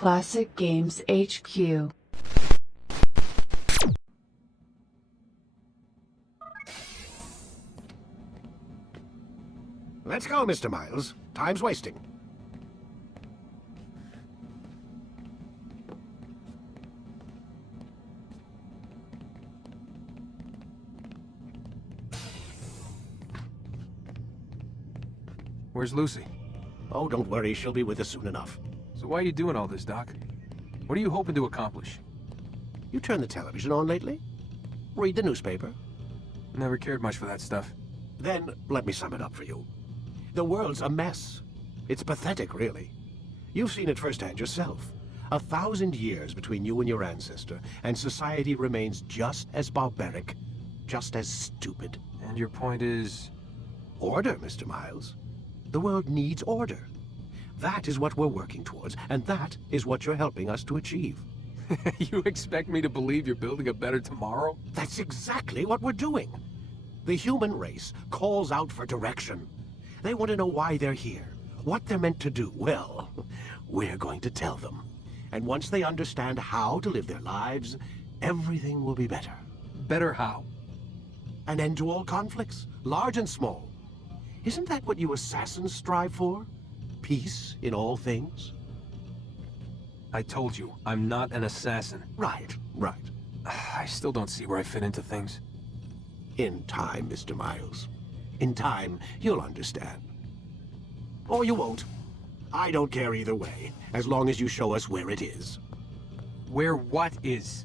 Classic Games HQ. Let's go, Mr. Miles. Time's wasting. Where's Lucy? Oh, don't worry. She'll be with us soon enough. So why are you doing all this, Doc? What are you hoping to accomplish? You turned the television on lately? Read the newspaper? Never cared much for that stuff. Then let me sum it up for you. The world's a mess. It's pathetic, really. You've seen it firsthand yourself. 1,000 years between you and your ancestor, and society remains just as barbaric, just as stupid. And your point is? Order, Mr. Miles. The world needs order. That is what we're working towards, and that is what you're helping us to achieve. You expect me to believe you're building a better tomorrow? That's exactly what we're doing. The human race calls out for direction. They want to know why they're here, what they're meant to do. Well, we're going to tell them. And once they understand how to live their lives, everything will be better. Better how? An end to all conflicts, large and small. Isn't that what you assassins strive for? Peace in all things? I told you, I'm not an assassin. Right, right. I still don't see where I fit into things. In time, Mr. Miles. In time, you'll understand. Or you won't. I don't care either way, as long as you show us where it is. Where what is?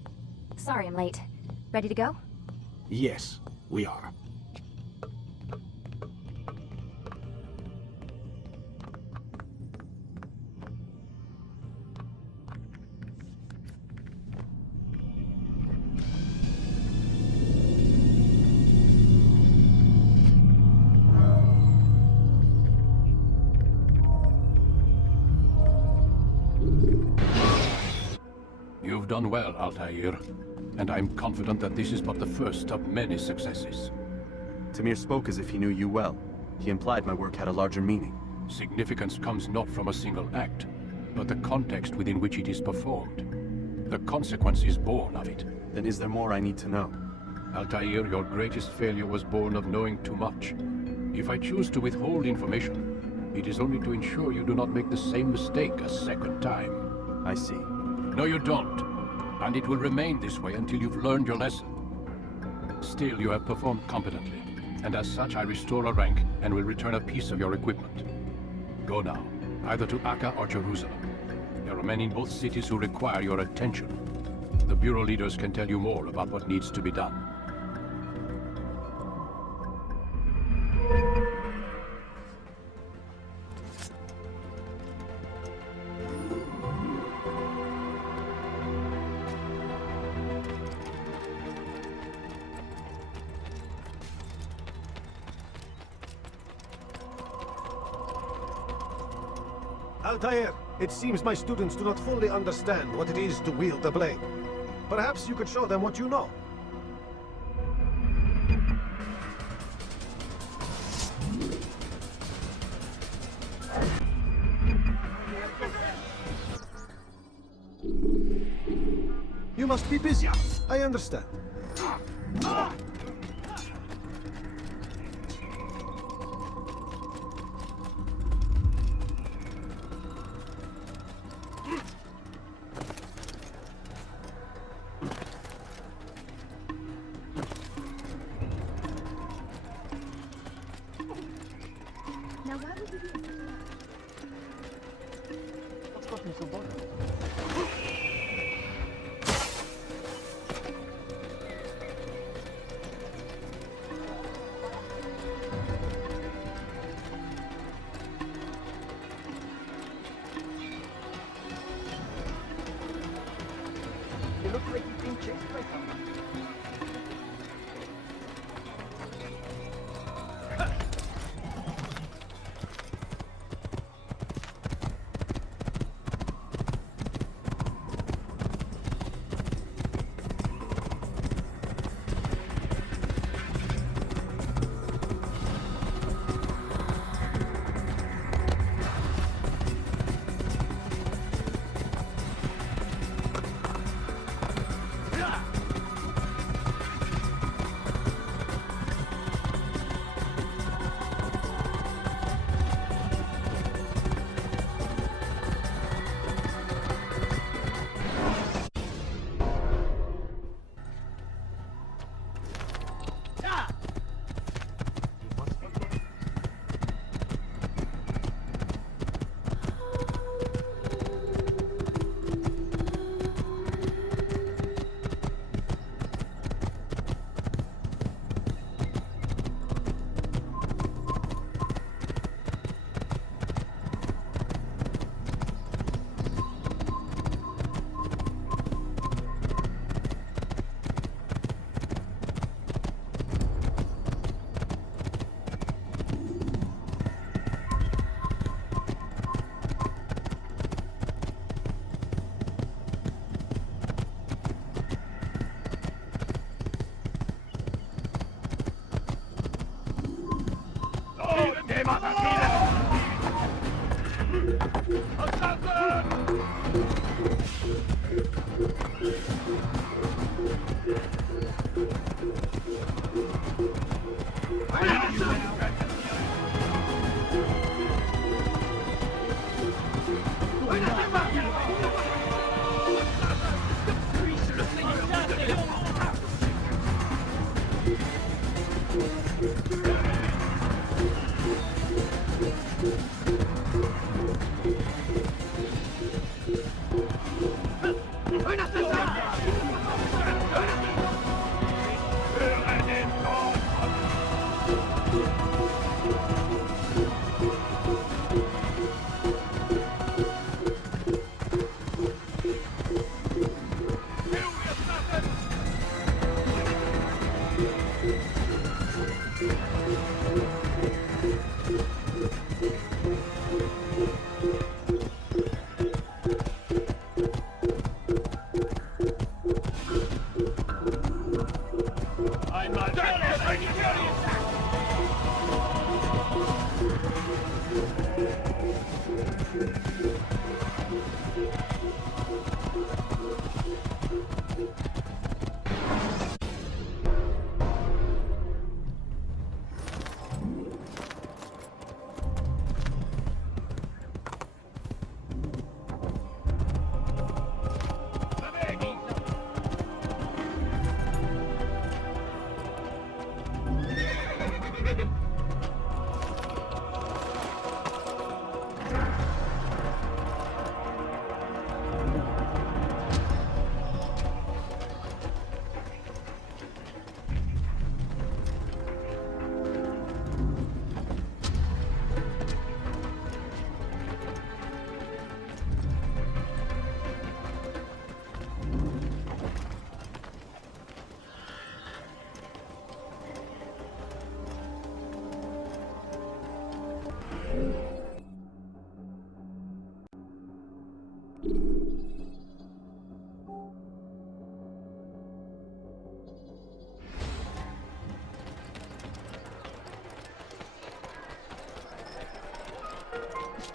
Sorry I'm late. Ready to go? Yes, we are. You've done well, Altair, and I'm confident that this is but the first of many successes. Tamir spoke as if he knew you well. He implied my work had a larger meaning. Significance comes not from a single act, but the context within which it is performed. The consequence is born of it. Then is there more I need to know? Altair, your greatest failure was born of knowing too much. If I choose to withhold information, it is only to ensure you do not make the same mistake a second time. I see. No, you don't. And it will remain this way until you've learned your lesson. Still, you have performed competently, and as such I restore a rank and will return a piece of your equipment. Go now, either to Acre or Jerusalem. There are men in both cities who require your attention. The Bureau leaders can tell you more about what needs to be done. Altair, it seems my students do not fully understand what it is to wield the blade. Perhaps you could show them what you know. You must be busy. I understand. Now why would you do this? What's got me so bothered? You look like you've been chased by someone.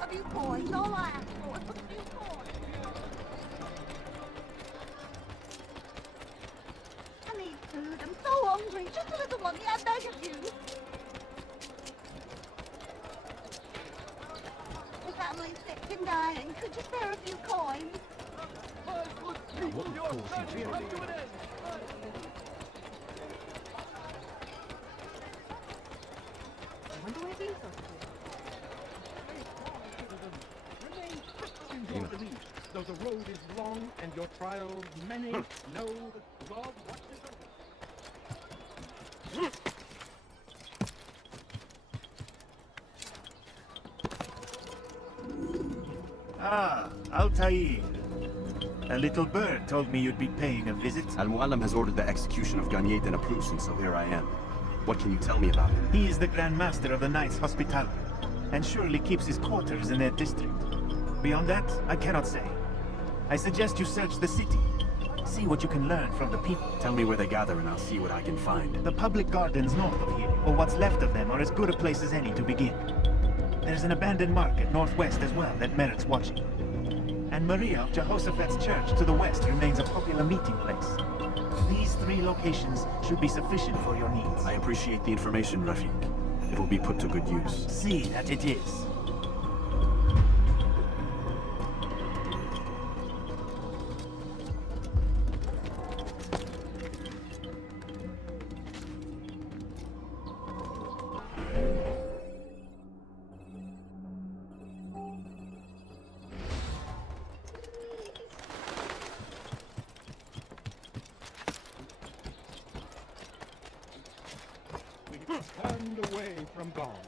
A few coins, all I ask for is a few coins. I need food, I'm so hungry. Just a little money, I beg of you. The family's sick and dying. Could you spare a few coins? I wonder where these are. Though the road is long and your trials many, know that God watches over. Ah, Altair. A little bird told me you'd be paying a visit. Al-Mu'allim has ordered the execution of Garnier De Naplouse, and so here I am. What can you tell me about him? He is the Grand Master of the Knights Hospital, and surely keeps his quarters in their district. Beyond that, I cannot say. I suggest you search the city. See what you can learn from the people. Tell me where they gather and I'll see what I can find. The public gardens north of here, or what's left of them, are as good a place as any to begin. There's an abandoned market northwest as well that merits watching. And Maria of Jehoshaphat's church to the west remains a popular meeting place. These three locations should be sufficient for your needs. I appreciate the information, Rafiq. It will be put to good use. See that it is. Turned away from God,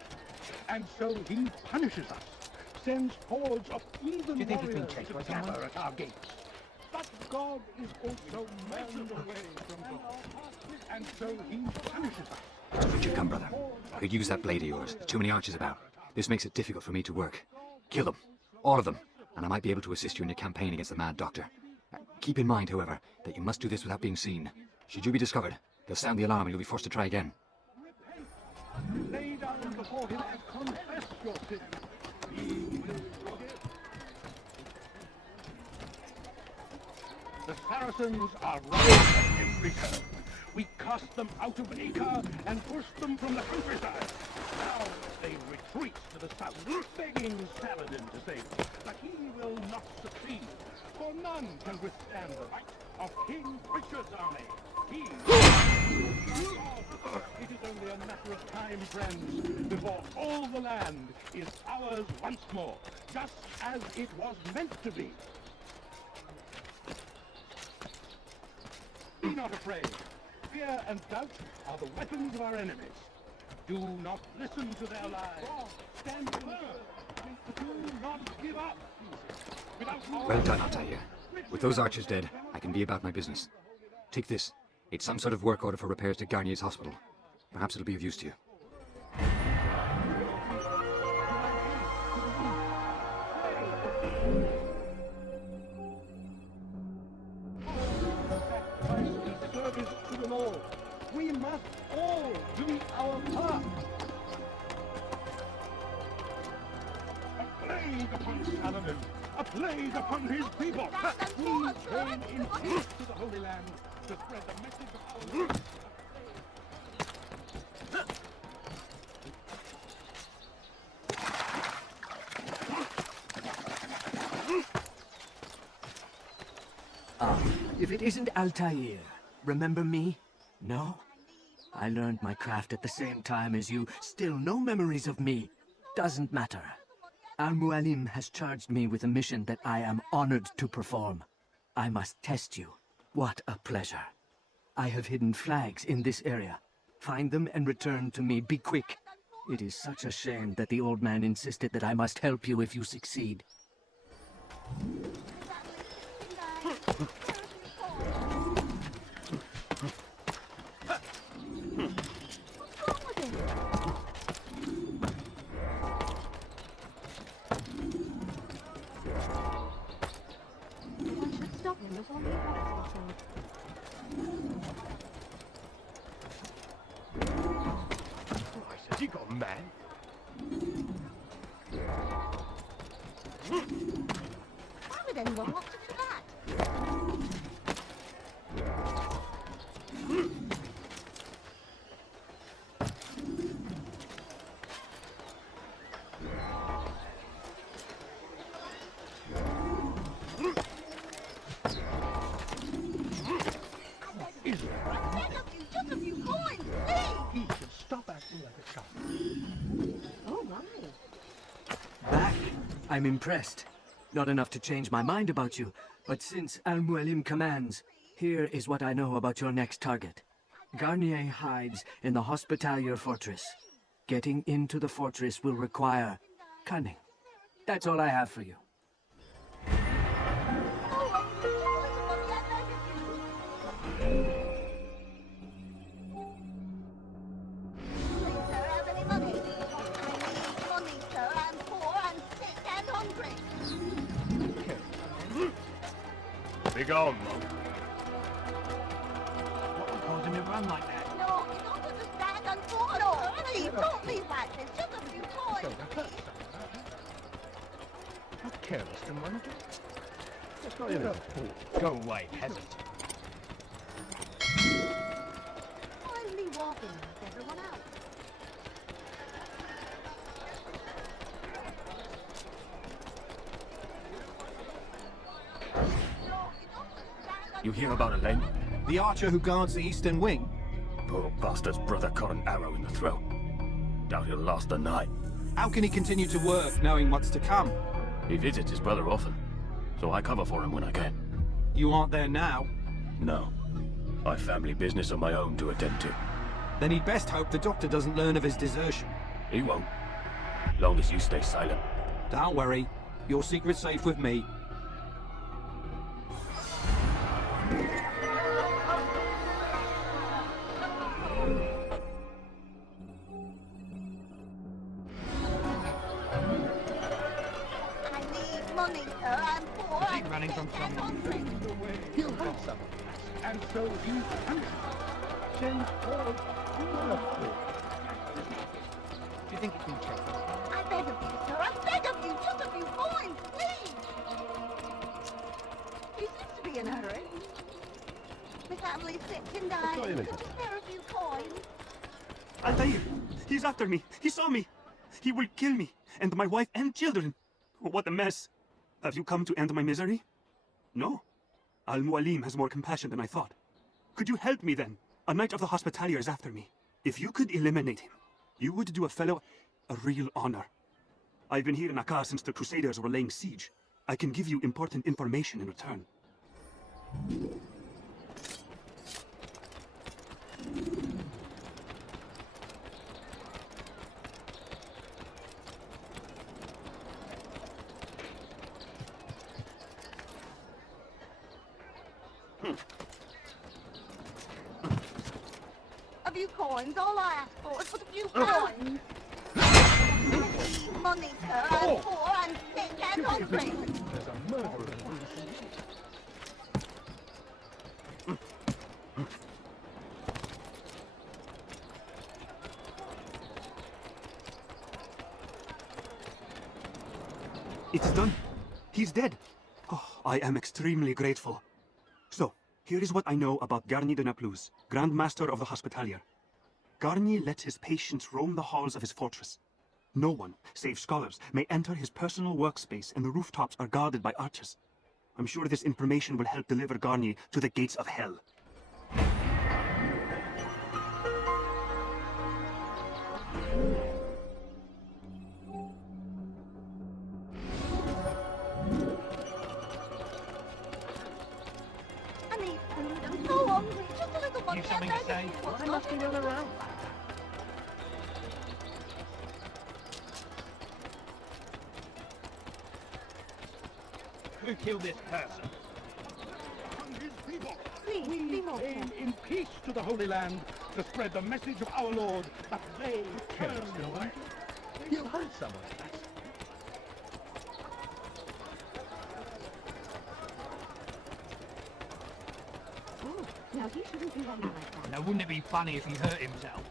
and so he punishes us, sends hordes of heathen warriors to gather at our gates. But God is also turned away from God, and so he punishes us. Would you come, brother? I could use that blade of yours. Too many archers about. This makes it difficult for me to work. Kill them. All of them. And I might be able to assist you in your campaign against the Mad Doctor. Keep in mind, however, that you must do this without being seen. Should you be discovered, they'll sound the alarm and you'll be forced to try again. Lay down before him and confess your sins. He will forgive. The Saracens are right at every turn. We cast them out of Acre and pushed them from the countryside. Now they retreat to the south, begging Saladin to save them. But he will not succeed, for none can withstand the might of King Richard's army. He... It is only a matter of time, friends, before all the land is ours once more, just as it was meant to be. Be not afraid. Fear and doubt are the weapons of our enemies. Do not listen to their lies. Stand firm. Do not give up. Well done, Altair. With those archers dead, I can be about my business. Take this. It's some sort of work order for repairs to Garnier's hospital. Perhaps it'll be of use to you. Service to the Lord. We must all do our part. A plague upon Saladin. A plague upon his people. We came in peace to the Holy Land to spread the message of our Lord. If it isn't Altair, remember me? No? I learned my craft at the same time as you. Still no memories of me. Doesn't matter. Al-Mualim has charged me with a mission that I am honored to perform. I must test you. What a pleasure. I have hidden flags in this area. Find them and return to me. Be quick. It is such a shame that the old man insisted that I must help you if you succeed. Has he gone mad? Why would anyone want to do that? Just a few coins, please! He should stop acting like a child. Oh, my. Back? I'm impressed. Not enough to change my mind about you, but since Al-Mualim commands, here is what I know about your next target. Garnier hides in the Hospitalier fortress. Getting into the fortress will require cunning. That's all I have for you. Be gone, monk. What would cause him to run like that? No, you don't understand, uncle. No, please, don't leave like this. Just a few coins. How careless can one be? That's not even a fool. Go away, peasant. Finally walking like everyone else. You hear about Elaine? The archer who guards the eastern wing? Poor bastard's brother caught an arrow in the throat. Doubt he'll last the night. How can he continue to work knowing what's to come? He visits his brother often, so I cover for him when I can. You aren't there now? No. I've family business of my own to attend to. Then he'd best hope the doctor doesn't learn of his desertion. He won't. Long as you stay silent. Don't worry. Your secret's safe with me. Keep running from someone. You have someone, and so you punish him. Send forth beautiful. think it's been checked? I beg of you, sir. I beg of you. Just a few coins, please. He seems to be in a hurry. The family's sick and dying. What's going on? Could you spare a few coins? Al-Tahir! He's after me! He saw me! He will kill me! And my wife and children! What a mess! Have you come to end my misery? No. Al-Mualim has more compassion than I thought. Could you help me then? A knight of the Hospitalier is after me. If you could eliminate him, you would do a fellow a real honor. I've been here in Acre since the Crusaders were laying siege. I can give you important information in return. A few coins. All I ask for is but a few coins. Money, sir. I'm poor. I'm sick and hungry. There's a murderer. It's done. He's dead. Oh, I am extremely grateful. So, here is what I know about Garnier De Naplouse, Grand Master of the Hospitalier. Garnier lets his patients roam the halls of his fortress. No one, save scholars, may enter his personal workspace, and the rooftops are guarded by archers. I'm sure this information will help deliver Garnier to the gates of hell. I need food. I'm so hungry. Just a little money. You've something to say? I must be on around. Who killed this person? Please, be more Came careful. in peace to the Holy Land to spread the message of our Lord, but they turned away. You heard someone. Oh, now he shouldn't be running like that. Now, wouldn't it be funny if he hurt himself?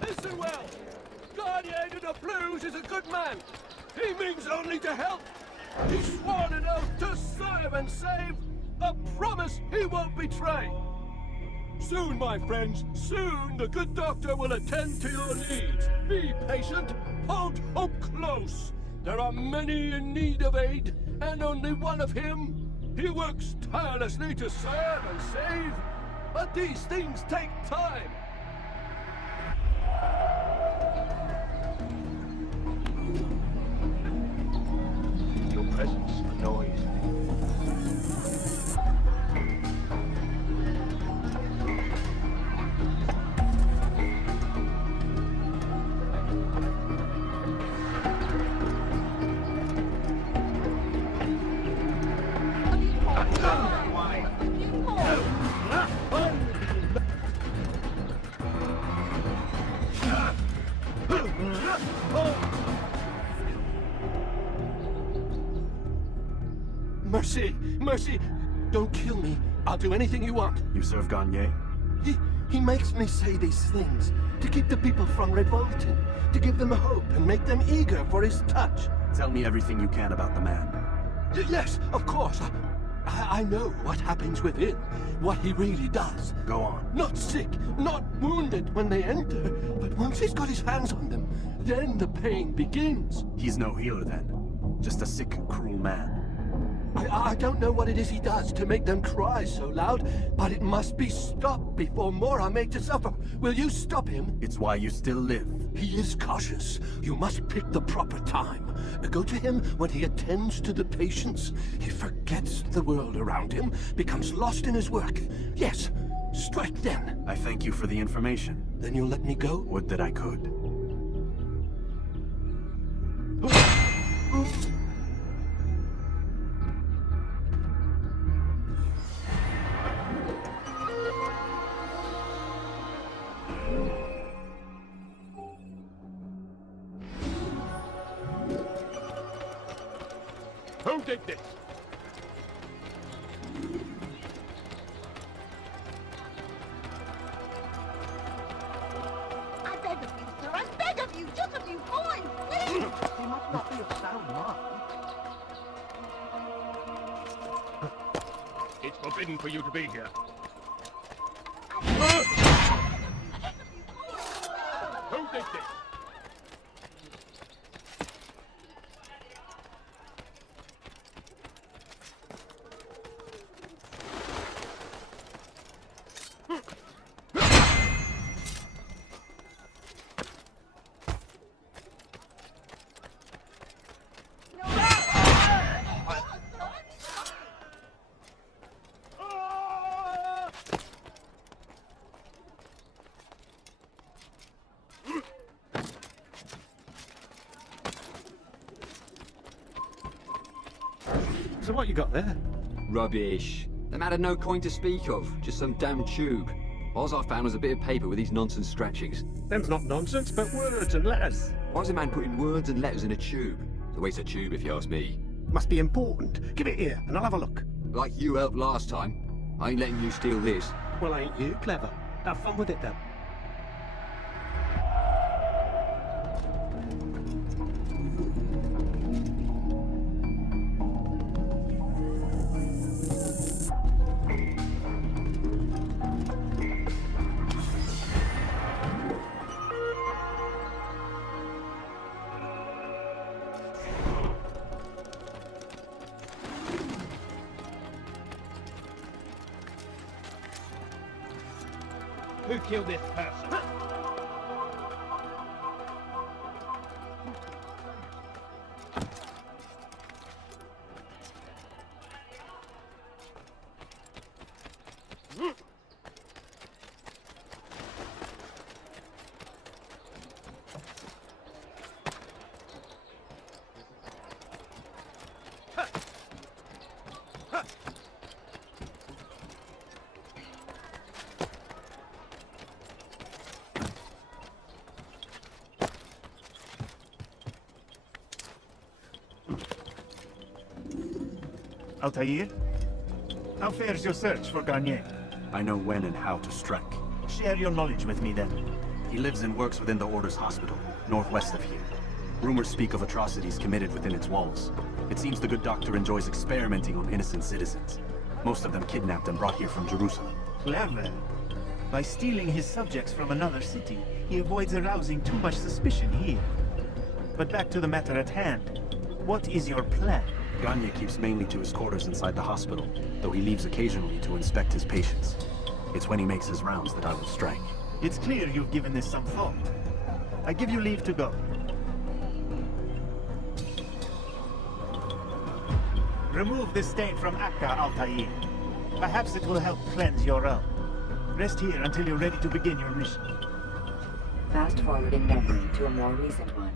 Listen well! Garnier De Naplouse is a good man! He means only to help! He's sworn an oath to serve and save! A promise he won't betray! Soon, my friends, soon the good doctor will attend to your needs. Be patient, hold hope close. There are many in need of aid, and only one of him. He works tirelessly to serve and save, but these things take time. Your presence annoys me. A few coins. A few coins. Mercy, mercy, don't kill me. I'll do anything you want. You serve Garnier? He makes me say these things to keep the people from revolting, to give them hope and make them eager for his touch. Tell me everything you can about the man. Yes, of course. I know what happens within, what he really does. Go on. Not sick, not wounded when they enter, but once he's got his hands on them, then the pain begins. He's no healer then. Just a sick, cruel man. I don't know what it is he does to make them cry so loud, but it must be stopped before more are made to suffer. Will you stop him? It's why you still live. He is cautious. You must pick the proper time. Go to him when he attends to the patients. He forgets the world around him, becomes lost in his work. Yes, strike then. I thank you for the information. Then you'll let me go? Would that I could. Who did this? just a few coins, please. He must not be of sound mind. It's forbidden for you to be here. Who did this? So what you got there? Rubbish. The man had no coin to speak of, just some damn tube. All I found was a bit of paper with these nonsense scratchings. Them's not nonsense, but words and letters. Why is a man putting words and letters in a tube? It's a waste of tube, if you ask me. Must be important. Give it here, and I'll have a look. Like you helped last time. I ain't letting you steal this. Well, ain't you clever? Have fun with it, then. Who killed this person? Altair? How fares your search for Garnier? I know when and how to strike. Share your knowledge with me then. He lives and works within the Order's hospital, northwest of here. Rumors speak of atrocities committed within its walls. It seems the good doctor enjoys experimenting on innocent citizens. Most of them kidnapped and brought here from Jerusalem. Clever. By stealing his subjects from another city, he avoids arousing too much suspicion here. But back to the matter at hand. What is your plan? Garnier keeps mainly to his quarters inside the hospital, though he leaves occasionally to inspect his patients. It's when he makes his rounds that I will strike. It's clear you've given this some thought. I give you leave to go. Remove this stain from Acre, Altair. Perhaps it will help cleanse your realm. Rest here until you're ready to begin your mission. Fast forwarding memory to a more recent one.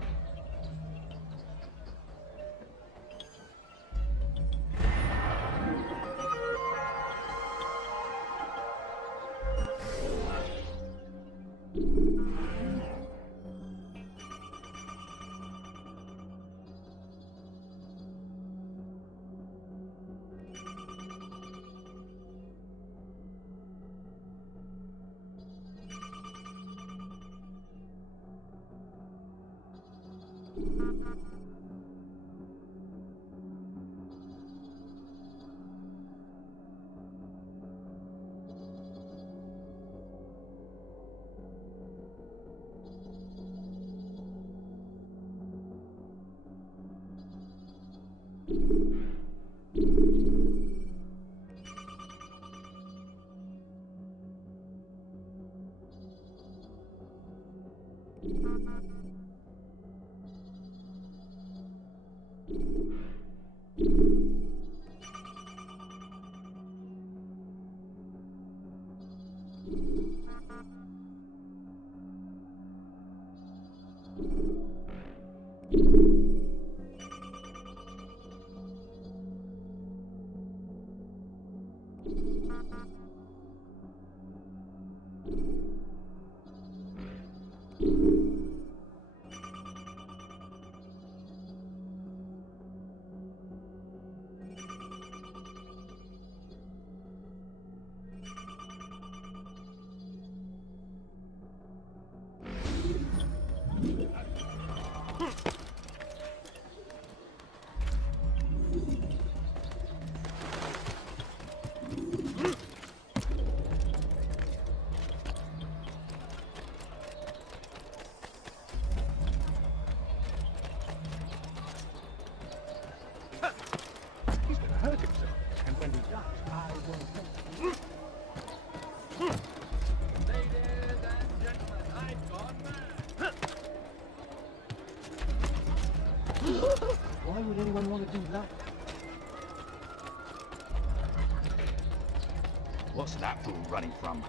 What's that fool running from?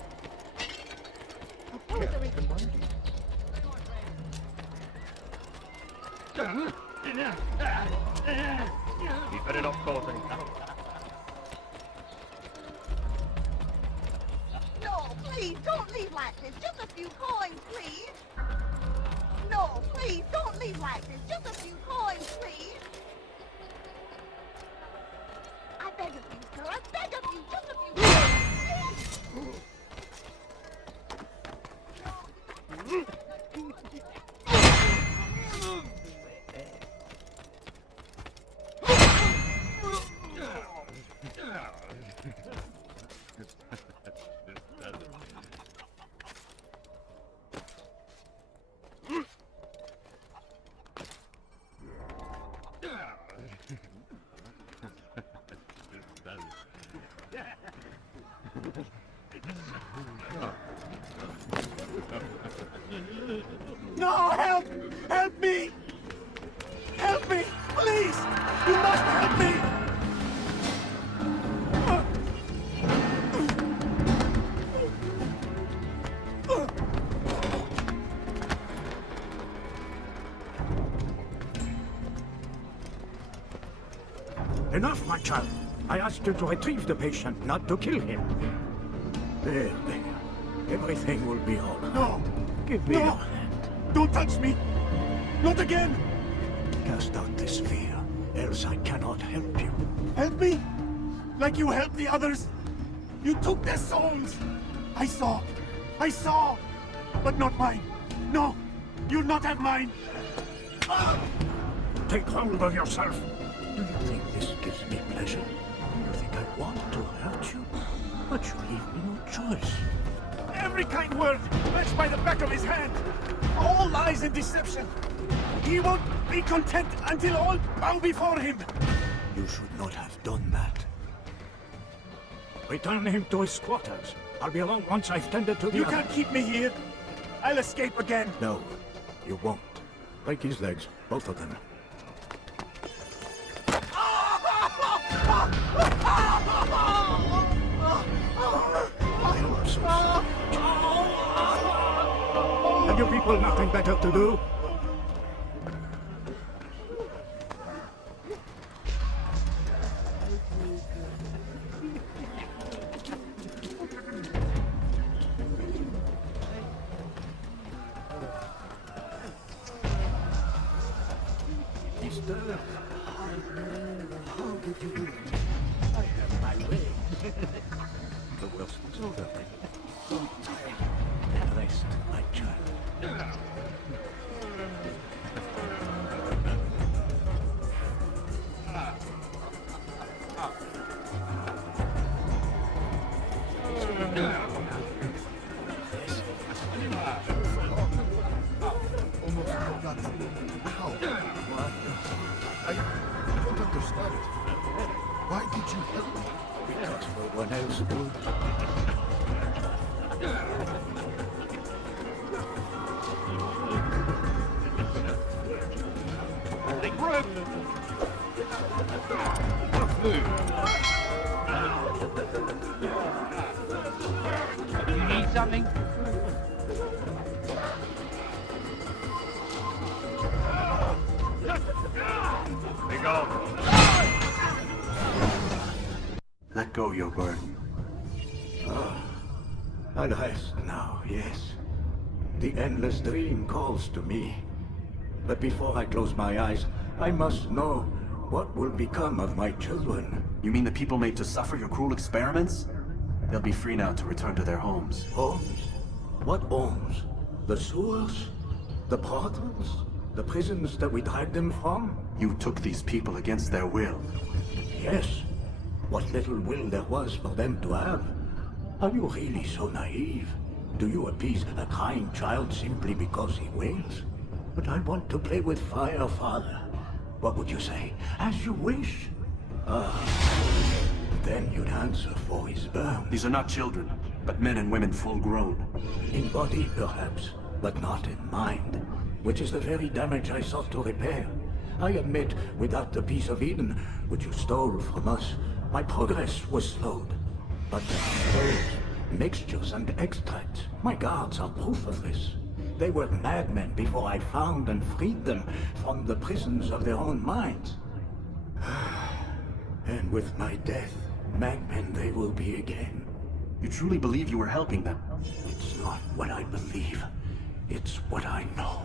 He better not cause any trouble. No, please, don't leave like this. Just a few coins, please. No, please, don't leave like this. Just a few coins, please. I beg of you, sir. I beg of you. Just a few coins, please. No, help! Help me! Help me! Please! You must help me! Enough, my child. I asked you to retrieve the patient, not to kill him. There, there. Everything will be all right. No! Give me No! your hand. Don't touch me! Not again! Cast out this fear, else I cannot help you. Help me? Like you helped the others? You took their souls! I saw! But not mine! No! You'll not have mine! Take hold of yourself. Do you think this gives me pleasure? Do you think I want to hurt you? But you leave me no choice. Every kind word matched by the back of his hand! All lies and deception! He won't be content until all bow before him! You should not have done that. Return him to his quarters. I'll be along once I've tended to the You other. can't keep me here! I'll escape again! No, you won't. Break his legs, both of them. I'm so sorry. Have you people nothing better to do? Mister, how did you do it? I have my way. The worst is over. Go and rest, my child. I don't understand. Why did you help me? Because no one else would. You need something? Be gone. Let go your burden. A rest now, yes. The endless dream calls to me. But before I close my eyes, I must know what will become of my children. You mean the people made to suffer your cruel experiments? They'll be free now to return to their homes. Homes? What homes? The sewers? The brothels? The prisons that we dragged them from? You took these people against their will. Yes. What little will there was for them to have. Are you really so naive? Do you appease a crying child simply because he wails? But I want to play with fire, Father. What would you say? As you wish. Then you'd answer for his burn. These are not children, but men and women full grown. In body, perhaps, but not in mind. Which is the very damage I sought to repair. I admit, without the piece of Eden, which you stole from us, my progress was slowed. But those mixtures and extracts, my guards are proof of this. They were madmen before I found and freed them from the prisons of their own minds. And with my death, madmen they will be again. You truly believe you were helping them? It's not what I believe. It's what I know.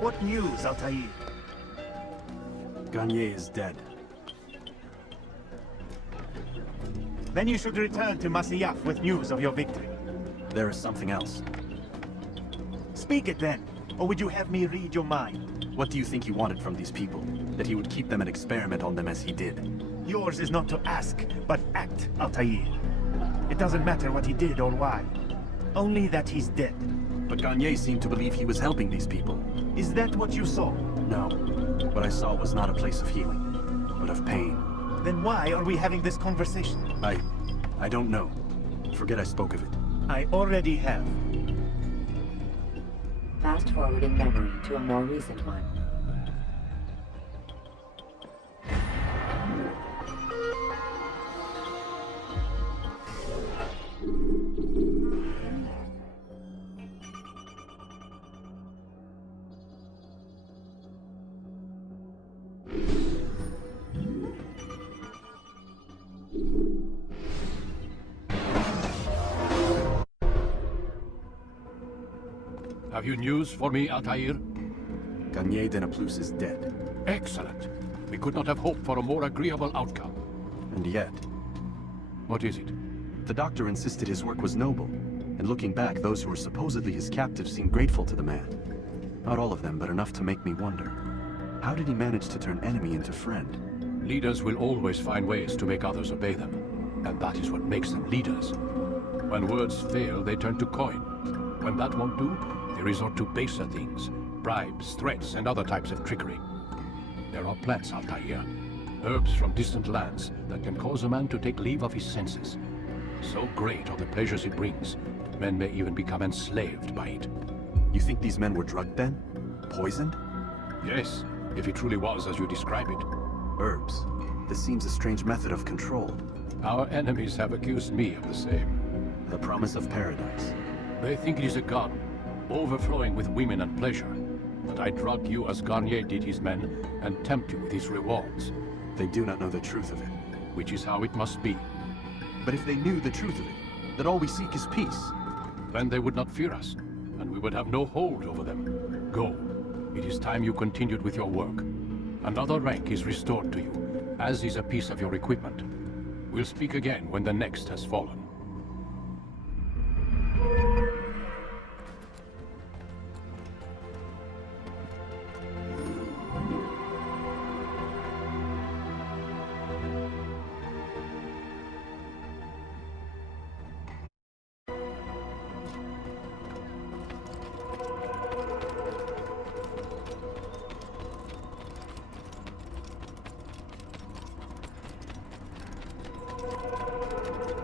What news, Altair? Garnier is dead. Then you should return to Masyaf with news of your victory. There is something else. Speak it then, or would you have me read your mind? What do you think he wanted from these people? That he would keep them and experiment on them as he did? Yours is not to ask, but act, Altair. It doesn't matter what he did or why. Only that he's dead. But Garnier seemed to believe he was helping these people. Is that what you saw? No. What I saw was not a place of healing, but of pain. Then why are we having this conversation? I don't know. Forget I spoke of it. I already have. Fast forwarding memory to a more recent one. Have you news for me, Altair? Garnier De Naplouse is dead. Excellent. We could not have hoped for a more agreeable outcome. And yet... What is it? The doctor insisted his work was noble. And looking back, those who were supposedly his captives seemed grateful to the man. Not all of them, but enough to make me wonder. How did he manage to turn enemy into friend? Leaders will always find ways to make others obey them. And that is what makes them leaders. When words fail, they turn to coin. When that won't do, they resort to baser things. Bribes, threats, and other types of trickery. There are plants, Altair. Herbs from distant lands that can cause a man to take leave of his senses. So great are the pleasures it brings, men may even become enslaved by it. You think these men were drugged then? Poisoned? Yes, if it truly was as you describe it. Herbs. This seems a strange method of control. Our enemies have accused me of the same. The promise of paradise. They think it is a garden, overflowing with women and pleasure. But I drug you as Garnier did his men, and tempt you with his rewards. They do not know the truth of it. Which is how it must be. But if they knew the truth of it, that all we seek is peace. Then they would not fear us, and we would have no hold over them. Go. It is time you continued with your work. Another rank is restored to you, as is a piece of your equipment. We'll speak again when the next has fallen.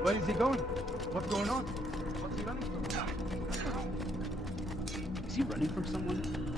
Where is he going? What's going on? What's he running from? Is he running from someone?